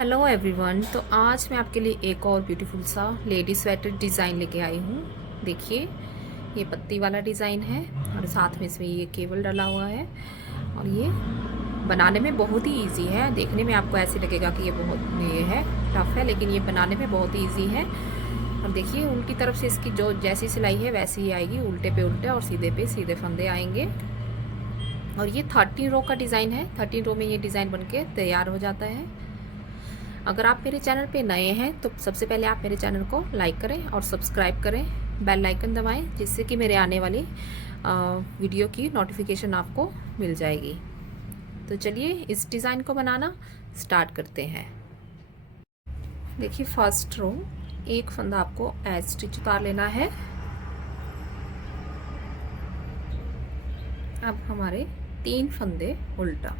Hello everyone. तो आज मैं आपके लिए एक और ब्यूटीफुल सा लेडी स्वेटर डिज़ाइन लेके आई हूँ। देखिए, ये पत्ती वाला डिज़ाइन है और साथ में इसमें ये केबल डला हुआ है और ये बनाने में बहुत ही इजी है। देखने में आपको ऐसे लगेगा कि ये बहुत ये है टफ है, लेकिन ये बनाने में बहुत ही ईजी है। और देखिए, उल्टी तरफ से इसकी जो जैसी सिलाई है वैसी ही आएगी, उल्टे पे उल्टे और सीधे पे सीधे फंदे आएंगे। और ये 13 रो का डिज़ाइन है। 13 रो में ये डिज़ाइन बन के तैयार हो जाता है। अगर आप मेरे चैनल पे नए हैं तो सबसे पहले आप मेरे चैनल को लाइक करें और सब्सक्राइब करें, बेल आइकन दबाएं, जिससे कि मेरे आने वाली वीडियो की नोटिफिकेशन आपको मिल जाएगी। तो चलिए इस डिज़ाइन को बनाना स्टार्ट करते हैं। देखिए, फर्स्ट रो एक फंदा आपको एज स्टिच उतार लेना है। अब हमारे 3 फंदे उल्टा,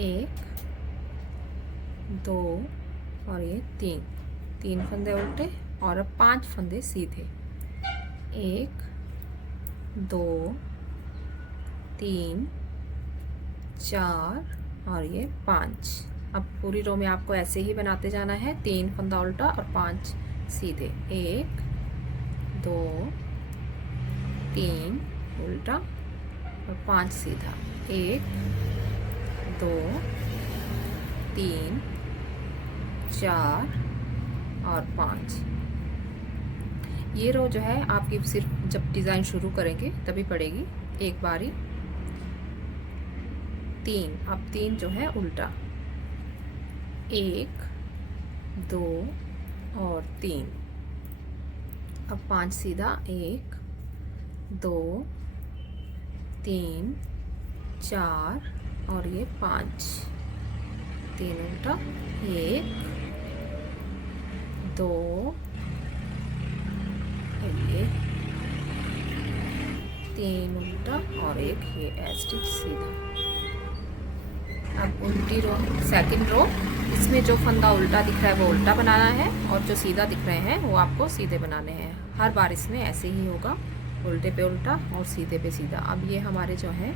1 2 और ये 3 फंदे उल्टे और अब 5 फंदे सीधे, 1 2 3 4 और ये 5। अब पूरी रो में आपको ऐसे ही बनाते जाना है, 3 फंदा उल्टा और 5 सीधे, 1 2 3 उल्टा और 5 सीधा, 1 2 3 4 और 5। ये रो जो है आपकी सिर्फ जब डिज़ाइन शुरू करेंगे तभी पड़ेगी एक बारी। 3, अब 3 जो है उल्टा, 1 2 और 3। अब 5 सीधा, 1 2 3 4 और ये 5, 3 उल्टा, 1 2 ये 3 उल्टा और एक ये स्टिच सीधा। अब उल्टी रो, सेकंड रो, इसमें जो फंदा उल्टा दिख रहा है वो उल्टा बनाना है और जो सीधा दिख रहे हैं वो आपको सीधे बनाने हैं। हर बार इसमें ऐसे ही होगा, उल्टे पे उल्टा और सीधे पे सीधा। अब ये हमारे जो हैं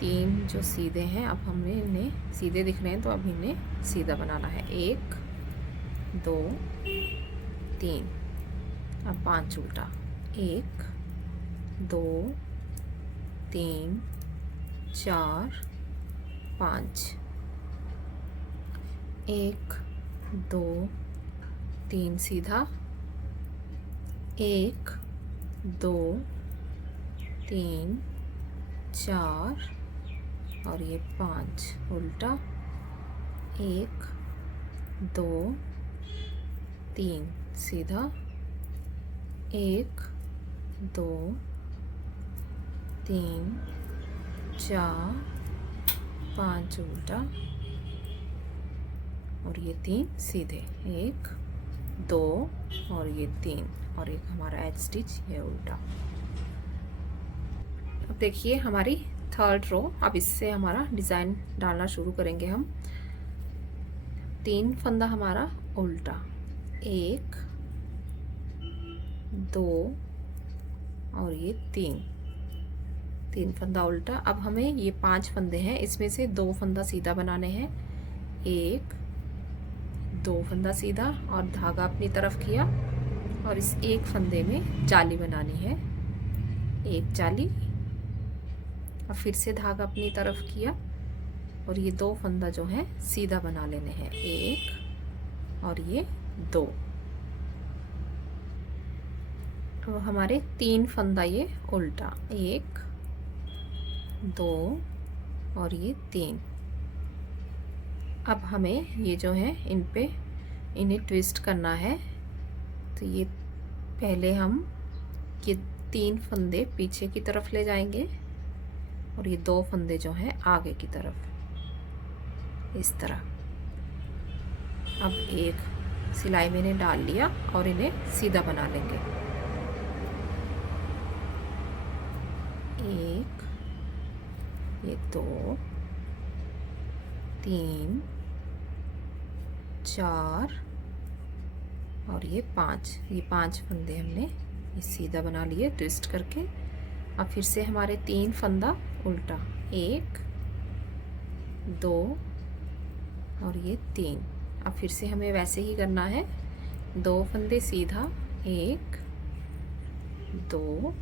3 जो सीधे हैं, अब हमने इन्हें सीधे दिख रहे हैं तो अब इन्हें सीधा बनाना है, 1 2 3। अब 5 उल्टा, 1 2 3 4 5, 1 2 3 सीधा, 1 2 3 4 और ये 5 उल्टा, 1 2 3 सीधा, 1 2 3 4 5 उल्टा और ये 3 सीधे, 1 2 और ये 3 और एक हमारा एज स्टिच ये उल्टा। अब देखिए हमारी थर्ड रो, अब इससे हमारा डिज़ाइन डालना शुरू करेंगे हम। 3 फंदा हमारा उल्टा, 1 2 और ये 3 फंदा उल्टा। अब हमें ये 5 फंदे हैं, इसमें से 2 फंदा सीधा बनाने हैं, 1 2 फंदा सीधा और धागा अपनी तरफ किया और इस एक फंदे में जाली बनानी है, एक जाली। अब फिर से धागा अपनी तरफ किया और ये 2 फंदा जो है सीधा बना लेने हैं, 1 और ये 2। तो हमारे 3 फंदा ये उल्टा, 1 2 और ये 3। अब हमें ये जो है इन पे इन्हें ट्विस्ट करना है। तो ये पहले हम ये 3 फंदे पीछे की तरफ ले जाएंगे और ये 2 फंदे जो हैं आगे की तरफ, इस तरह। अब एक सिलाई मैंने डाल लिया और इन्हें सीधा बना लेंगे, 1 ये 2 3 4 और ये 5। ये 5 फंदे हमने ये सीधा बना लिए ट्विस्ट करके। अब फिर से हमारे 3 फंदा उल्टा, 1 2 और ये 3। अब फिर से हमें वैसे ही करना है, 2 फंदे सीधा, 1 2,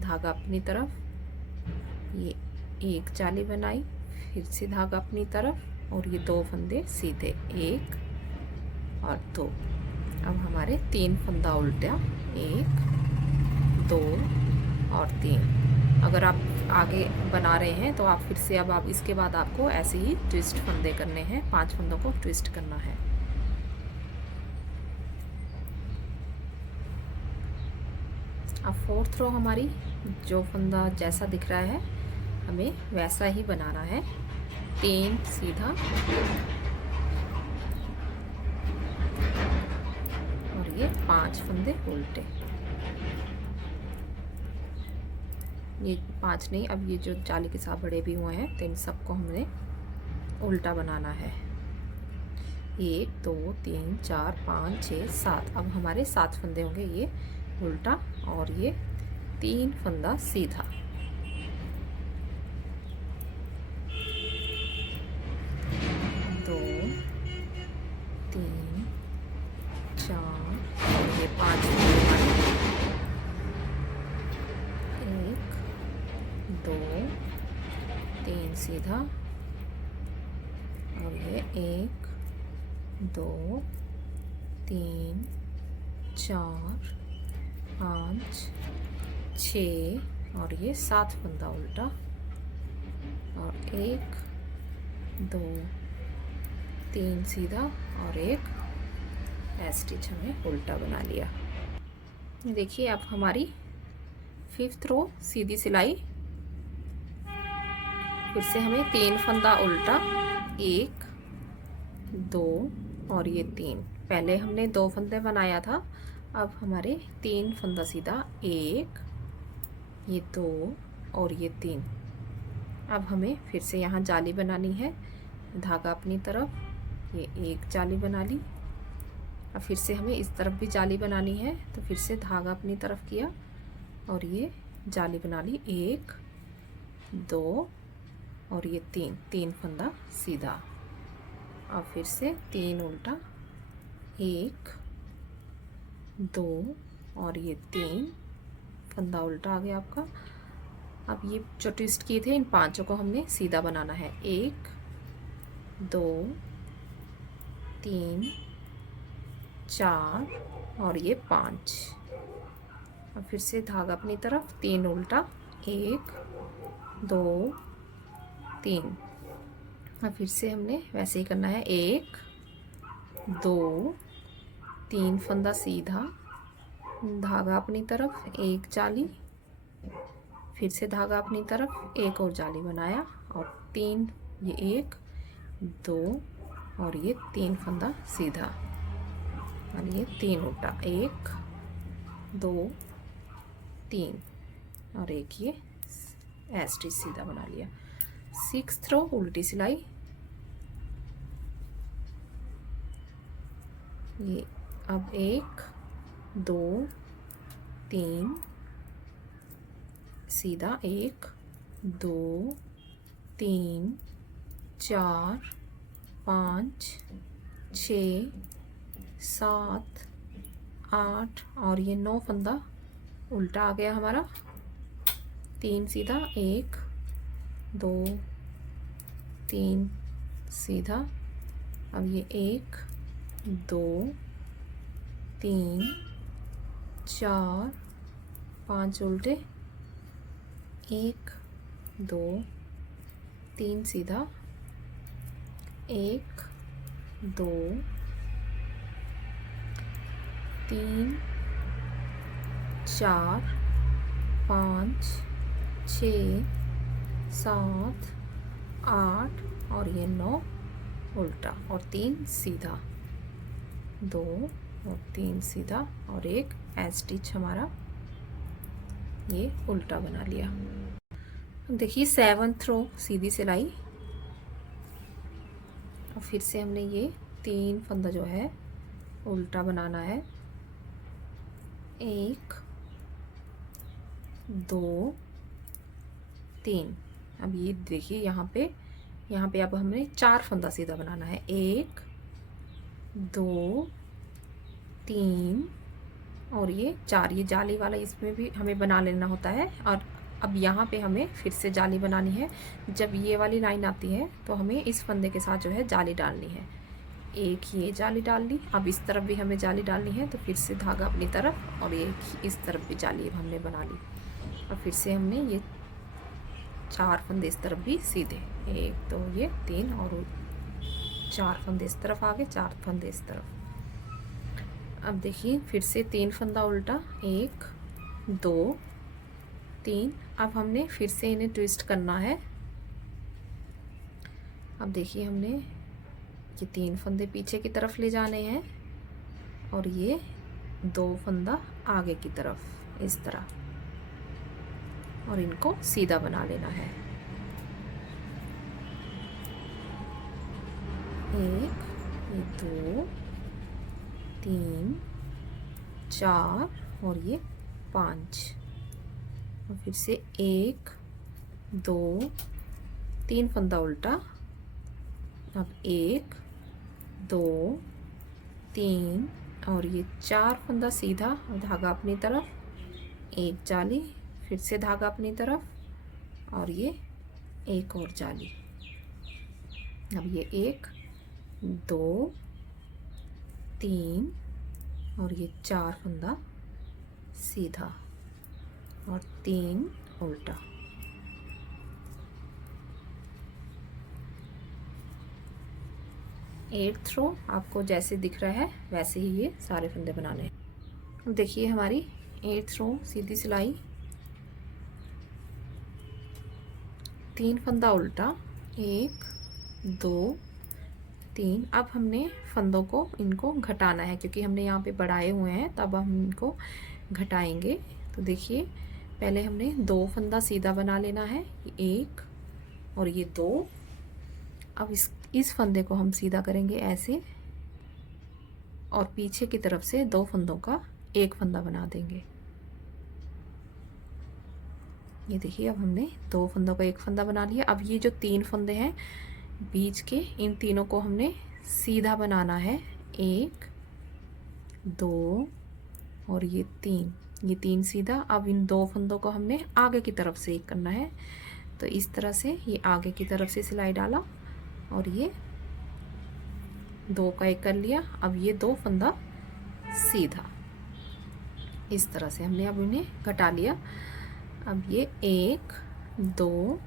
धागा अपनी तरफ, ये 1 जाली बनाई, फिर से धागा अपनी तरफ और ये 2 फंदे सीधे, 1 और 2। अब हमारे 3 फंदा उल्टा, 1 2 और 3। अगर आप आगे बना रहे हैं तो आप फिर से अब इसके बाद आपको ऐसे ही ट्विस्ट फंदे करने हैं, 5 फंदों को ट्विस्ट करना है। अब 4th रो हमारी जो फंदा जैसा दिख रहा है हमें वैसा ही बनाना है, 3 सीधा और ये 5 फंदे उल्टे। ये 5 नहीं, अब ये जो जाली के साथ बड़े भी हुए हैं तो इन सबको हमने उल्टा बनाना है। 1 2 3 4 5 6 7। अब हमारे 7 फंदे होंगे ये उल्टा और ये 3 फंदा सीधा। दो 3 4 और ये 5 1 2 3 सीधा और ये 1 2 3 4 5 6 और ये 7 फंदा उल्टा और 1 2 3 सीधा और एक स्टिच हमें उल्टा बना लिया। देखिए अब हमारी 5th रो सीधी सिलाई, फिर से हमें 3 फंदा उल्टा, 1 2 और ये 3। पहले हमने 2 फंदे बनाया था, अब हमारे 3 फंदा सीधा, 1 ये 2 और ये 3। अब हमें फिर से यहाँ जाली बनानी है, धागा अपनी तरफ, ये 1 जाली बना ली। अब फिर से हमें इस तरफ भी जाली बनानी है तो फिर से धागा अपनी तरफ किया और ये जाली बना ली, 1 2 और ये 3 फंदा सीधा। अब फिर से 3 उल्टा, 1 2 और ये 3 फंदा उल्टा आ गया आपका। अब ये जो ट्विस्ट किए थे इन 5 को हमने सीधा बनाना है, 1 2 3 4 और ये 5। अब फिर से धागा अपनी तरफ, 3 उल्टा, 1 2 3। अब फिर से हमने वैसे ही करना है, 1 2 3 फंदा सीधा, धागा अपनी तरफ, 1 जाली, फिर से धागा अपनी तरफ, 1 और जाली बनाया और 3, ये 1 2 और ये 3 फंदा सीधा और ये 3 उल्टा, 1 2 3 और एक ये स्टिच सीधा बना लिया। 6th रो उल्टी सिलाई, ये अब 1 2 3 सीधा, 1 2 3 4 5 6 7 8 और ये 9 फंदा उल्टा आ गया हमारा, 3 सीधा, 1 2 3 सीधा। अब ये 1 2 3 4 5 उल्टे, 1 2 3 सीधा, 1 2 3 4 5 6 7 8 और ये 9 उल्टा और 3 सीधा, 2 और 3 सीधा और एक स्टिच हमारा ये उल्टा बना लिया। देखिए 7th रो सीधी सिलाई, और फिर से हमने ये 3 फंदा जो है उल्टा बनाना है, 1 2 3। अब ये देखिए यहाँ पे यहाँ पे अब हमने 4 फंदा सीधा बनाना है। 1 2 3 और ये 4। ये जाली वाला इसमें भी हमें बना लेना होता है। और अब यहाँ पे हमें फिर से जाली बनानी है। जब ये वाली लाइन आती है तो हमें इस फंदे के साथ जो है जाली डालनी है। एक ये जाली डाल दी। अब इस तरफ भी हमें जाली डालनी है, तो फिर से धागा अपनी तरफ और एक इस तरफ भी जाली हमने बना ली। और फिर से हमने ये 4 फंदे इस तरफ भी सीधे, 1 2 ये 3 और 4 फंदे इस तरफ आगे, 4 फंदे इस तरफ। अब देखिए फिर से 3 फंदा उल्टा, 1 2 3। अब हमने फिर से इन्हें ट्विस्ट करना है। अब देखिए हमने ये 3 फंदे पीछे की तरफ ले जाने हैं और ये 2 फंदा आगे की तरफ इस तरह, और इनको सीधा बना लेना है। 1 ये 2 3 4 और ये 5। और फिर से 1 2 3 फंदा उल्टा। अब 1 2 3 और ये 4 फंदा सीधा और धागा अपनी तरफ, एक जाली, फिर से धागा अपनी तरफ और ये एक और जाली। अब ये 1 2 3 और ये 4 फंदा सीधा और 3 उल्टा। एट रो आपको जैसे दिख रहा है वैसे ही ये सारे फंदे बनाने हैं। देखिए हमारी 8 रो सीधी सिलाई, 3 फंदा उल्टा, 1 2 3। अब हमने फंदों को इनको घटाना है, क्योंकि हमने यहाँ पे बढ़ाए हुए हैं, तब हम इनको घटाएंगे। तो देखिए पहले हमने 2 फंदा सीधा बना लेना है, 1 और ये 2। अब इस फंदे को हम सीधा करेंगे ऐसे, और पीछे की तरफ से 2 फंदों का एक फंदा बना देंगे। ये देखिए अब हमने 2 फंदों का एक फंदा बना लिया। अब ये जो 3 फंदे हैं बीच के, इन तीनों को हमने सीधा बनाना है, 1 2 और ये 3, ये 3 सीधा। अब इन 2 फंदों को हमने आगे की तरफ से एक करना है, तो इस तरह से ये आगे की तरफ से सिलाई डाला और ये 2 का एक कर लिया। अब ये 2 फंदा सीधा, इस तरह से हमने अब इन्हें घटा लिया। अब ये 1 2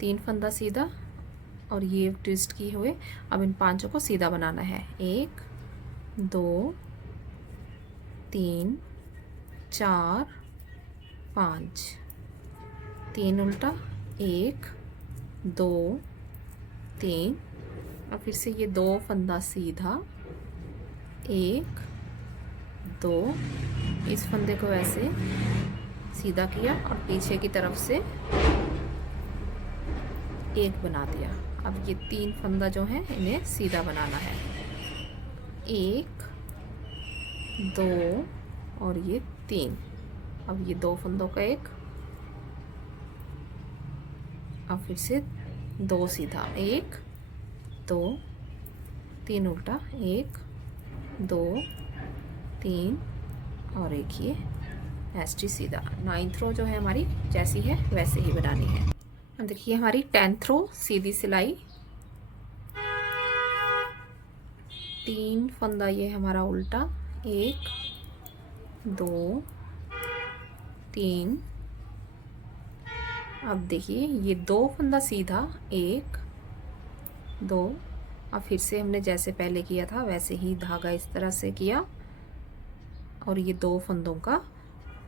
3 फंदा सीधा और ये ट्विस्ट किए हुए। अब इन 5 को सीधा बनाना है, 1 2 3 4 5, 3 उल्टा, 1 2 3। और फिर से ये 2 फंदा सीधा, 1 2, इस फंदे को ऐसे सीधा किया और पीछे की तरफ से एक बना दिया। अब ये 3 फंदा जो है इन्हें सीधा बनाना है, 1 2 और ये 3। अब ये 2 फंदों का एक, अब फिर से 2 सीधा, 1 2 3 उल्टा, 1 2 3 और एक ये एस्टी सीधा। 9th रो जो है हमारी जैसी है वैसे ही बनानी है। अब देखिए हमारी 10th रो सीधी सिलाई, 3 फंदा ये हमारा उल्टा, 1 2 3। अब देखिए ये 2 फंदा सीधा, 1 2। अब फिर से हमने जैसे पहले किया था वैसे ही धागा इस तरह से किया और ये 2 फंदों का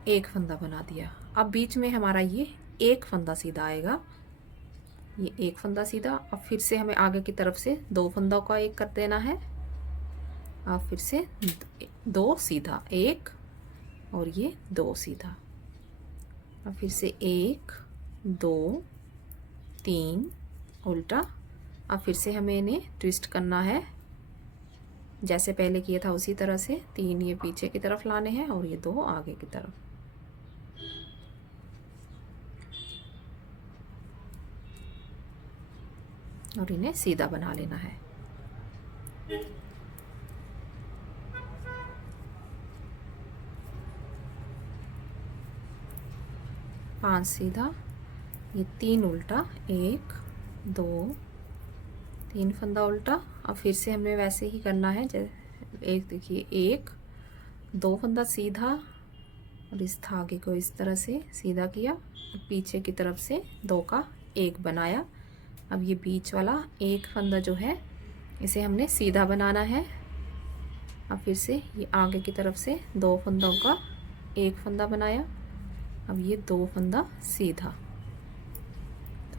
एक फंदा बना दिया। अब बीच में हमारा ये एक फंदा सीधा आएगा, ये एक फंदा सीधा। अब फिर से हमें आगे की तरफ से 2 फंदों का एक कर देना है। अब फिर से 2 सीधा, 1 और ये 2 सीधा। अब फिर से 1 2 3 उल्टा। अब फिर से हमें इन्हें ट्विस्ट करना है, जैसे पहले किया था उसी तरह से। 3 ये पीछे की तरफ लाने हैं और ये 2 आगे की तरफ। और इन्हें सीधा बना लेना है। पांच सीधा, ये 3 उल्टा, 1 2 3 फंदा उल्टा। अब फिर से हमें वैसे ही करना है। एक देखिए, 1 2 फंदा सीधा और इस धागे को इस तरह से सीधा किया, पीछे की तरफ से 2 का 1 बनाया। अब ये बीच वाला 1 फंदा जो है इसे हमने सीधा बनाना है। अब फिर से ये आगे की तरफ से 2 फंदों का 1 फंदा बनाया। अब ये 2 फंदा सीधा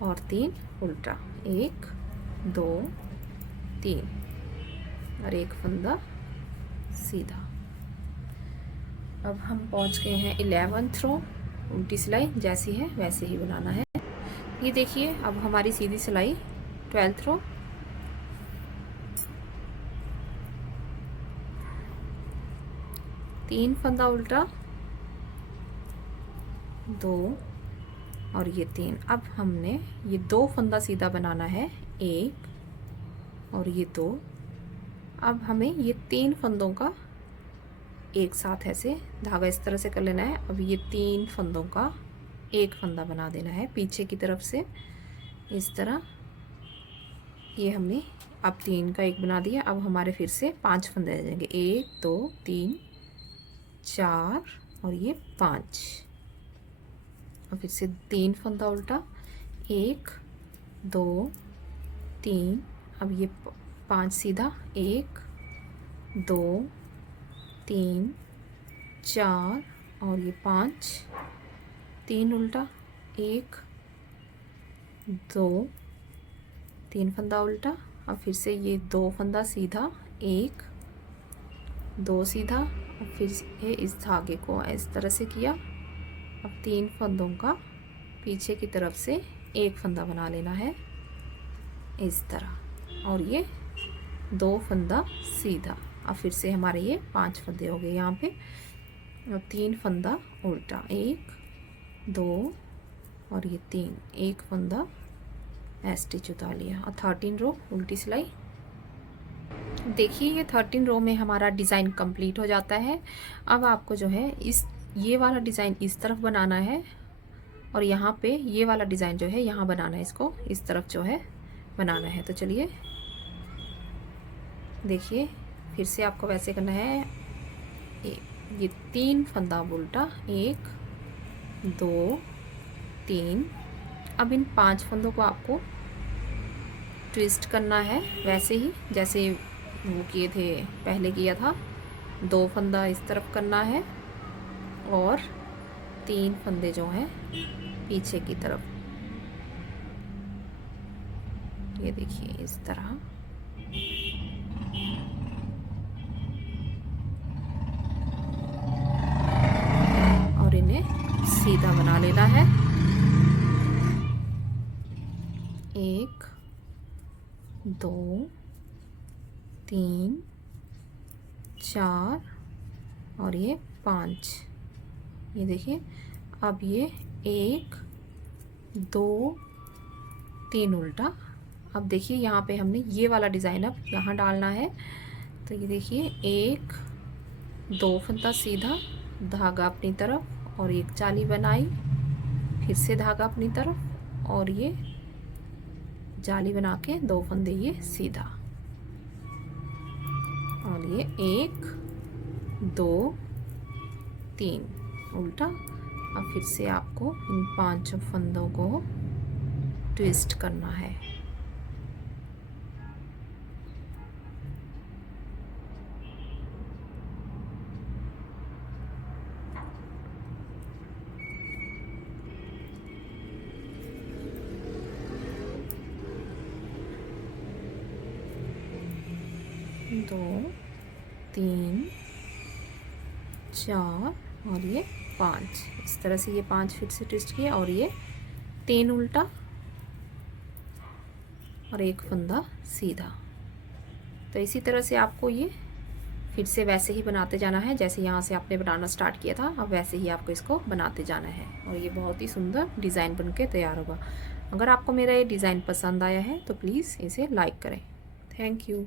और 3 उल्टा, 1 2 3 और 1 फंदा सीधा। अब हम पहुंच गए हैं 11th रो। उल्टी सिलाई जैसी है वैसे ही बनाना है। ये देखिए, अब हमारी सीधी सिलाई 12th रो। तीन फंदा उल्टा, 2 और ये 3। अब हमने ये 2 फंदा सीधा बनाना है, 1 और ये 2। अब हमें ये 3 फंदों का एक साथ ऐसे धागा इस तरह से कर लेना है। अब ये 3 फंदों का 1 फंदा बना देना है पीछे की तरफ से इस तरह। ये हमने अब 3 का 1 बना दिया। अब हमारे फिर से 5 फंदे रह जाएंगे, 1 2 3 4 और ये 5। और फिर से 3 फंदा उल्टा, 1 2 3। अब ये 5 सीधा, 1 2 3 4 और ये 5। 3 उल्टा, 1 2 3 फंदा उल्टा। अब फिर से ये 2 फंदा सीधा, 1 2 सीधा और फिर से इस धागे को इस तरह से किया। अब 3 फंदों का पीछे की तरफ से 1 फंदा बना लेना है इस तरह और ये 2 फंदा सीधा। अब फिर से हमारे ये 5 फंदे हो गए यहाँ पे। और 3 फंदा उल्टा, 1 2 और ये 3, 1 फंदा स्टिच उतार लिया। और 13 रो उल्टी सिलाई। देखिए, ये 13 रो में हमारा डिज़ाइन कंप्लीट हो जाता है। अब आपको जो है ये वाला डिज़ाइन इस तरफ बनाना है और यहाँ पे ये वाला डिज़ाइन जो है यहाँ बनाना है, इसको इस तरफ जो है बनाना है। तो चलिए देखिए, फिर से आपको वैसे करना है। ये 3 फंदा उल्टा, 1 2 3। अब इन 5 फंदों को आपको ट्विस्ट करना है वैसे ही जैसे वो किए थे, पहले किया था। 2 फंदा इस तरफ करना है और 3 फंदे जो हैं पीछे की तरफ, ये देखिए इस तरह। और इन्हें सीधा बना लेना है। 1 2 3 4 और ये 5। ये देखिए, अब ये 1 2 3 उल्टा। अब देखिए यहाँ पे हमने ये वाला डिज़ाइन अब यहाँ डालना है। तो ये देखिए, 1 2 फंदा सीधा, धागा अपनी तरफ और एक जाली बनाई, फिर से धागा अपनी तरफ और ये जाली बना के 2 फंदे ये सीधा और ये 1 2 3 उल्टा। अब फिर से आपको इन 5 फंदों को ट्विस्ट करना है। दो 3 4 और ये 5। इस तरह से ये 5 फिर से ट्विस्ट किया और ये 3 उल्टा और 1 फंदा सीधा। तो इसी तरह से आपको ये फिर से वैसे ही बनाते जाना है जैसे यहाँ से आपने बनाना स्टार्ट किया था। अब वैसे ही आपको इसको बनाते जाना है और ये बहुत ही सुंदर डिज़ाइन बनके तैयार होगा। अगर आपको मेरा ये डिज़ाइन पसंद आया है तो प्लीज़ इसे लाइक करें। Thank you.